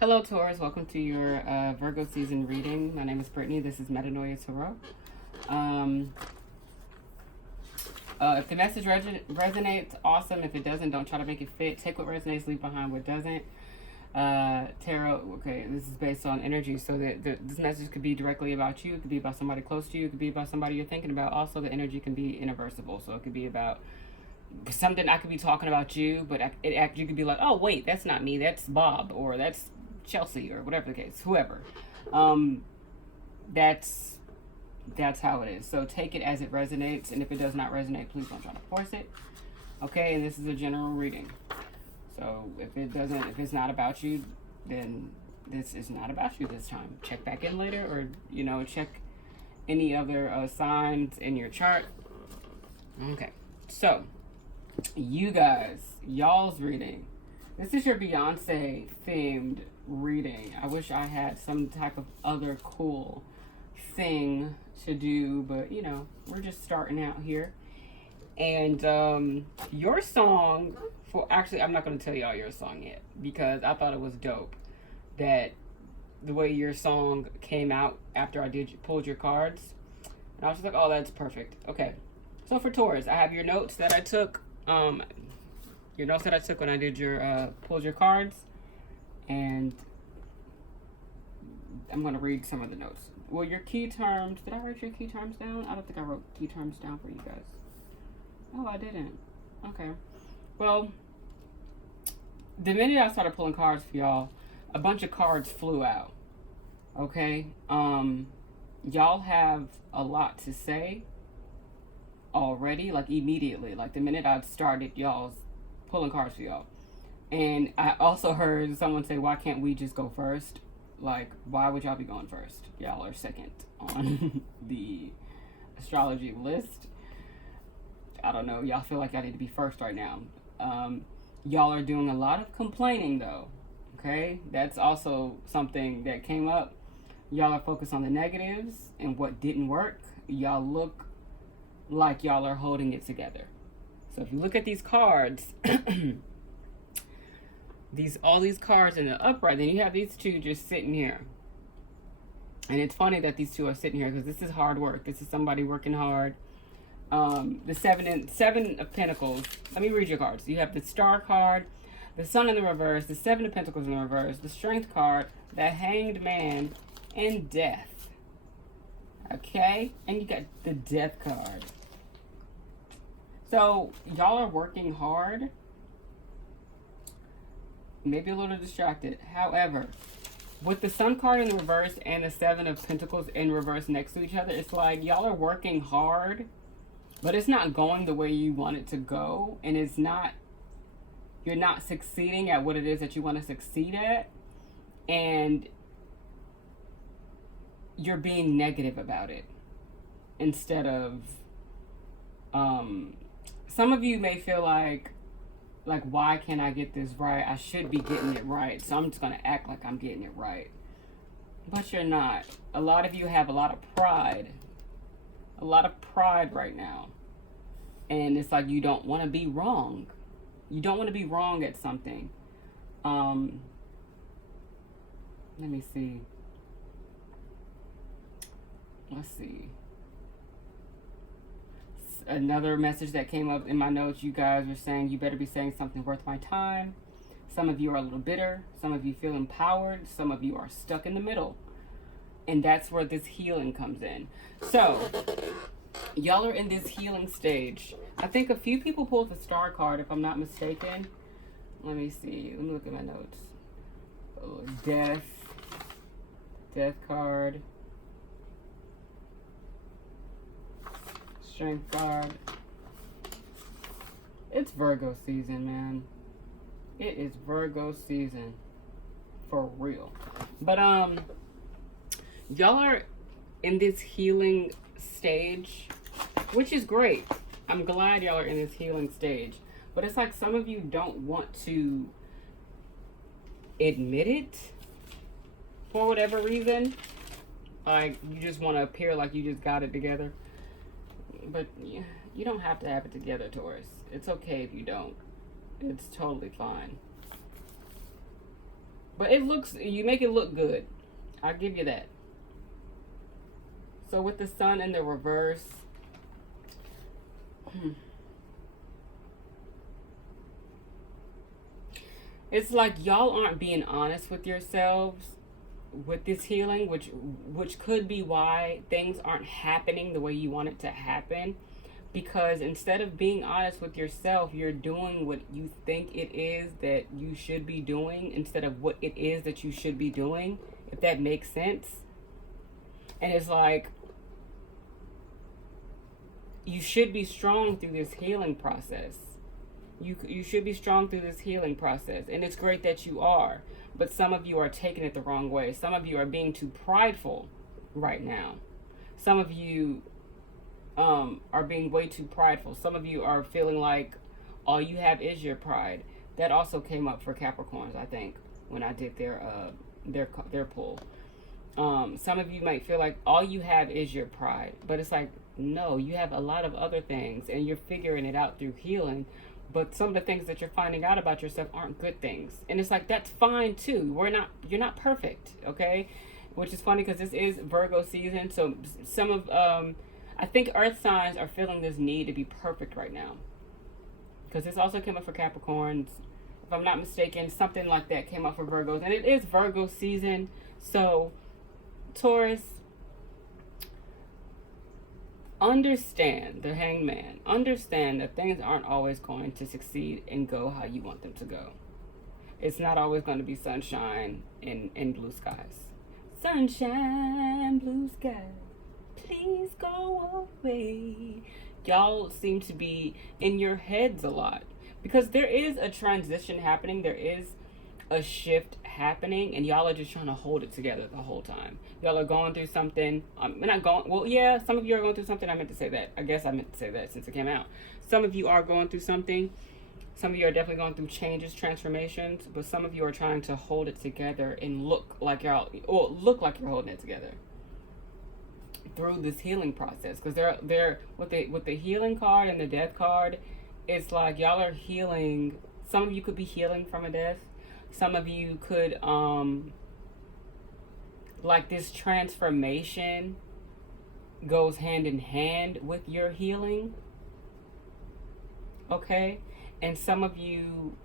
Hello, Taurus. Welcome to your Virgo season reading. My name is Brittany. This is Metanoia Tarot. If the message resonates, awesome. If it doesn't, don't try to make it fit. Take what resonates, leave behind what doesn't. Tarot, okay, this is based on energy, so that this message could be directly about you. It could be about somebody close to you. It could be about somebody you're thinking about. Also, the energy can be irreversible, so it could be about something. I could be talking about you, but you could be like, oh, wait, that's not me. That's Bob, or that's Chelsea, or whatever the case, whoever. That's how it is. So take it as it resonates, and if it does not resonate, please don't try to force it. Okay, and this is a general reading. So if it's not about you, then this is not about you this time. Check back in later, or check any other signs in your chart. Okay, so you guys, y'all's reading. This is your Beyonce themed reading. I wish I had some type of other cool thing to do, but we're just starting out here. And your song actually, I'm not going to tell y'all your song yet, because I thought it was dope that the way your song came out after I pulled your cards, and I was just like, oh, that's perfect. Okay, so for Taurus, I have your notes that I took when I did your pulled your cards, and I'm going to read some of the notes. Well, your key terms, did I write your key terms down? I don't think I wrote key terms down for you guys. Oh, I didn't. Okay. Well, the minute I started pulling cards for y'all, a bunch of cards flew out. Okay? Y'all have a lot to say already, like immediately. Like the minute I started y'all's pulling cards for y'all. And I also heard someone say, why can't we just go first? Like, why would y'all be going first? Y'all are second on the astrology list. I don't know. Y'all feel like y'all need to be first right now. Y'all are doing a lot of complaining, though. Okay? That's also something that came up. Y'all are focused on the negatives and what didn't work. Y'all look like y'all are holding it together. So if you look at these cards, all these cards in the upright, then you have these two just sitting here. And it's funny that these two are sitting here, because this is hard work. This is somebody working hard. The seven of Pentacles. Let me read your cards. You have the Star card, the Sun in the reverse, the Seven of Pentacles in the reverse, the Strength card, the Hanged Man, and Death. Okay? And you got the Death card. So, y'all are working hard. Maybe a little distracted. However, with the Sun card in the reverse and the Seven of Pentacles in reverse next to each other, it's like y'all are working hard, but it's not going the way you want it to go, and you're not succeeding at what it is that you want to succeed at, and you're being negative about it instead of, some of you may feel like, why can't I get this right? I should be getting it right, so I'm just going to act like I'm getting it right. But you're not. A lot of you have a lot of pride. A lot of pride right now. And it's like you don't want to be wrong. You don't want to be wrong at something. Let me see. Let's see. Another message that came up in my notes, you guys were saying, you better be saying something worth my time. Some of you are a little bitter. Some of you feel empowered. Some of you are stuck in the middle. And that's where this healing comes in. So, y'all are in this healing stage. I think a few people pulled the Star card, if I'm not mistaken. Let me see. Let me look at my notes. Oh, Death card. Strength card. It's Virgo season, man. It is Virgo season. For real. But, y'all are in this healing stage, which is great. I'm glad y'all are in this healing stage. But it's like some of you don't want to admit it for whatever reason. Like, you just want to appear like you just got it together. But you don't have to have it together, Taurus. It's okay if you don't. It's totally fine. But you make it look good. I'll give you that. So with the sun in the reverse, it's like y'all aren't being honest with yourselves with this healing, which could be why things aren't happening the way you want it to happen. Because instead of being honest with yourself, you're doing what you think it is that you should be doing instead of what it is that you should be doing, if that makes sense. And it's like, you should be strong through this healing process. You should be strong through this healing process. And it's great that you are. But some of you are taking it the wrong way. Some of you are being too prideful right now. Some of you are being way too prideful. Some of you are feeling like all you have is your pride. That also came up for Capricorns, I think, when I did their pull. Some of you might feel like all you have is your pride, but it's like, no, you have a lot of other things, and you're figuring it out through healing. But some of the things that you're finding out about yourself aren't good things, and it's like, that's fine too. You're not perfect, okay? Which is funny because this is Virgo season, so some of I think earth signs are feeling this need to be perfect right now. Because this also came up for Capricorns. If I'm not mistaken, something like that came up for Virgos. And it is Virgo season. So, Taurus, understand, the Hangman, understand that things aren't always going to succeed and go how you want them to go. It's not always going to be sunshine and blue skies. Sunshine, blue skies. Please go away. Y'all seem to be in your heads a lot because there is a transition happening. There is a shift happening, and y'all are just trying to hold it together the whole time. Y'all are going through something. Some of you are going through something. I meant to say that. I guess I meant to say that since it came out. Some of you are going through something. Some of you are definitely going through changes, transformations, but some of you are trying to hold it together and look like you're holding it together through this healing process. Because they're with the healing card and the death card, it's like y'all are healing. Some of you could be healing from a death. Some of you could like this transformation goes hand in hand with your healing. Okay? And some of you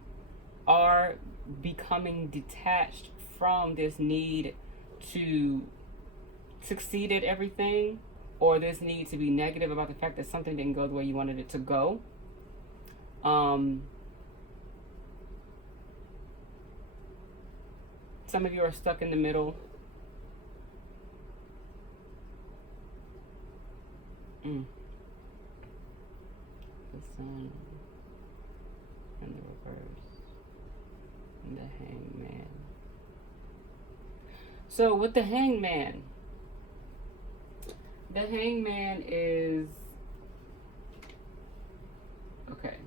are becoming detached from this need to succeed at everything, or this need to be negative about the fact that something didn't go the way you wanted it to go. Some of you are stuck in the middle. The sun and the reverse and the Hangman. So with the Hangman is, okay,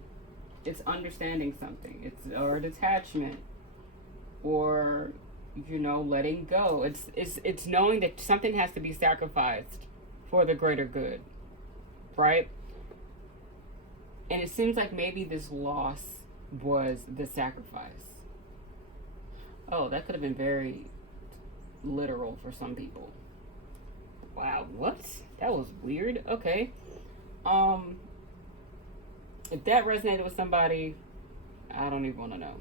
it's understanding something. It's or detachment, or letting go. It's knowing that something has to be sacrificed for the greater good, right? And it seems like maybe this loss was the sacrifice. Oh, that could have been very literal for some people. Wow, what? That was weird. Okay. If that resonated with somebody, I don't even want to know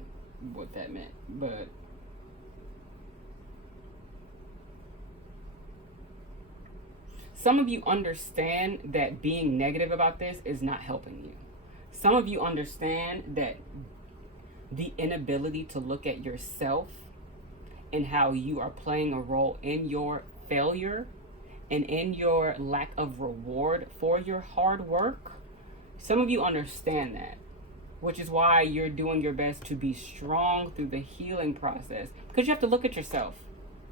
what that meant. But some of you understand that being negative about this is not helping you. Some of you understand that the inability to look at yourself and how you are playing a role in your failure and in your lack of reward for your hard work. Some of you understand that, which is why you're doing your best to be strong through the healing process, because you have to look at yourself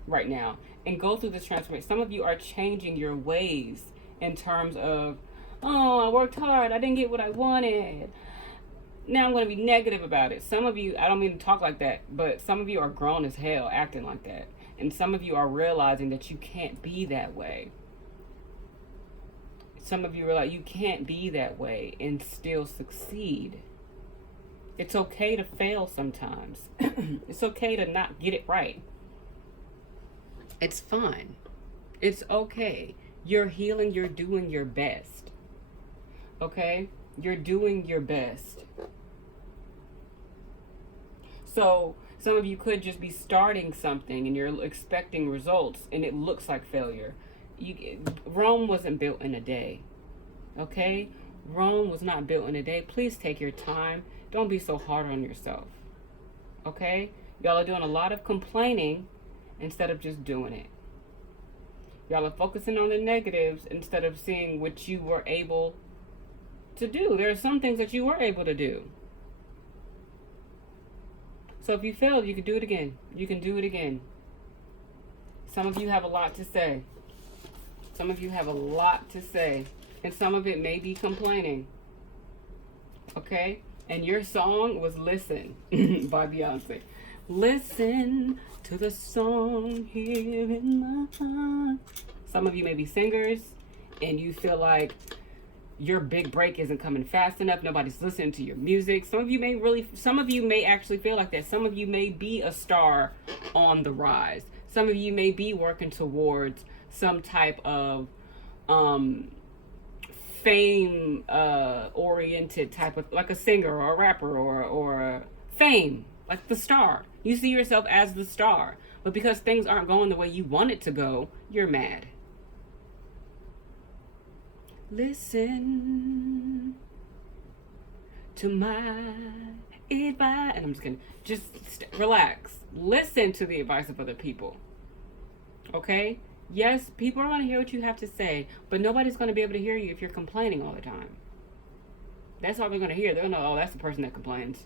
right now and go through this transformation. Some of you are changing your ways in terms of, oh, I worked hard, I didn't get what I wanted, now I'm going to be negative about it. Some of you, I don't mean to talk like that, but some of you are grown as hell acting like that. And some of you are realizing that you can't be that way. Some of you are like, you can't be that way and still succeed. It's okay to fail sometimes. It's okay to not get it right. It's fine. It's okay. You're healing, you're doing your best. Okay? You're doing your best. So, some of you could just be starting something and you're expecting results and it looks like failure. Rome wasn't built in a day. Okay? Rome was not built in a day. Please take your time. Don't be so hard on yourself. Okay? Y'all are doing a lot of complaining instead of just doing it. Y'all are focusing on the negatives instead of seeing what you were able to do. There are some things that you were able to do. So if you failed, you can do it again. You can do it again. Some of you have a lot to say. Some of you have a lot to say. And some of it may be complaining. Okay? And your song was Listen by Beyonce. Listen to the song here in my heart. Some of you may be singers and you feel like your big break isn't coming fast enough. Nobody's listening to your music. Some of you may actually feel like that. Some of you may be a star on the rise. Some of you may be working towards some type of fame oriented type of, like a singer or a rapper or fame, like the star. You see yourself as the star, but because things aren't going the way you want it to go, you're mad. Listen to my advice, and I'm just kidding. Just relax. Listen to the advice of other people. Okay? Yes, people are going to hear what you have to say, but nobody's going to be able to hear you if you're complaining all the time. That's all they're going to hear. They'll know, oh, that's the person that complains.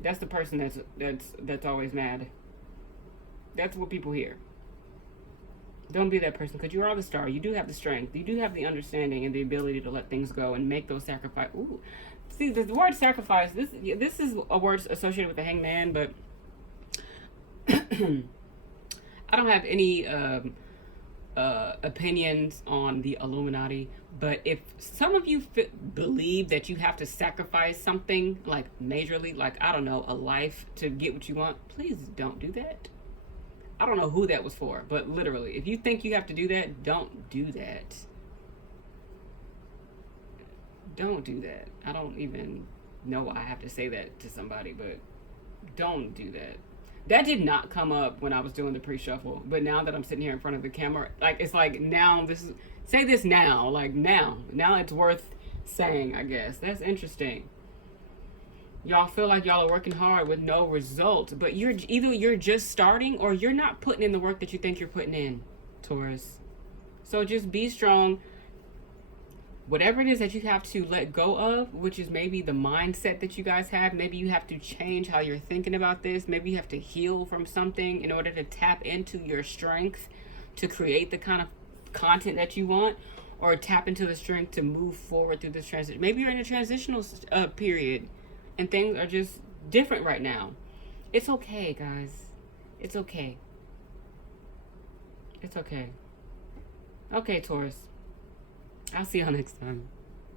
That's the person that's always mad. That's what people hear. Don't be that person, because you are the star. You do have the strength. You do have the understanding and the ability to let things go and make those sacrifices. Ooh, see, the word sacrifice. This is a word associated with the hangman, but I don't have any opinions on the Illuminati. But if some of you believe that you have to sacrifice something, like majorly, like, I don't know, a life to get what you want, please don't do that. I don't know who that was for, but literally, if you think you have to do that, don't do that. Don't do that. I don't even know why I have to say that to somebody, but don't do that. That did not come up when I was doing the pre-shuffle, but now that I'm sitting here in front of the camera, like, it's like, now say this now, like, now it's worth saying, I guess. That's interesting. Y'all feel like y'all are working hard with no result, but you're just starting, or you're not putting in the work that you think you're putting in, Taurus. So just be strong. Whatever it is that you have to let go of, which is maybe the mindset that you guys have, maybe you have to change how you're thinking about this. Maybe you have to heal from something in order to tap into your strength to create the kind of content that you want, or tap into the strength to move forward through this transition. Maybe you're in a transitional period and things are just different right now. It's okay, guys. It's okay. It's okay. Okay, Taurus. I'll see y'all next time.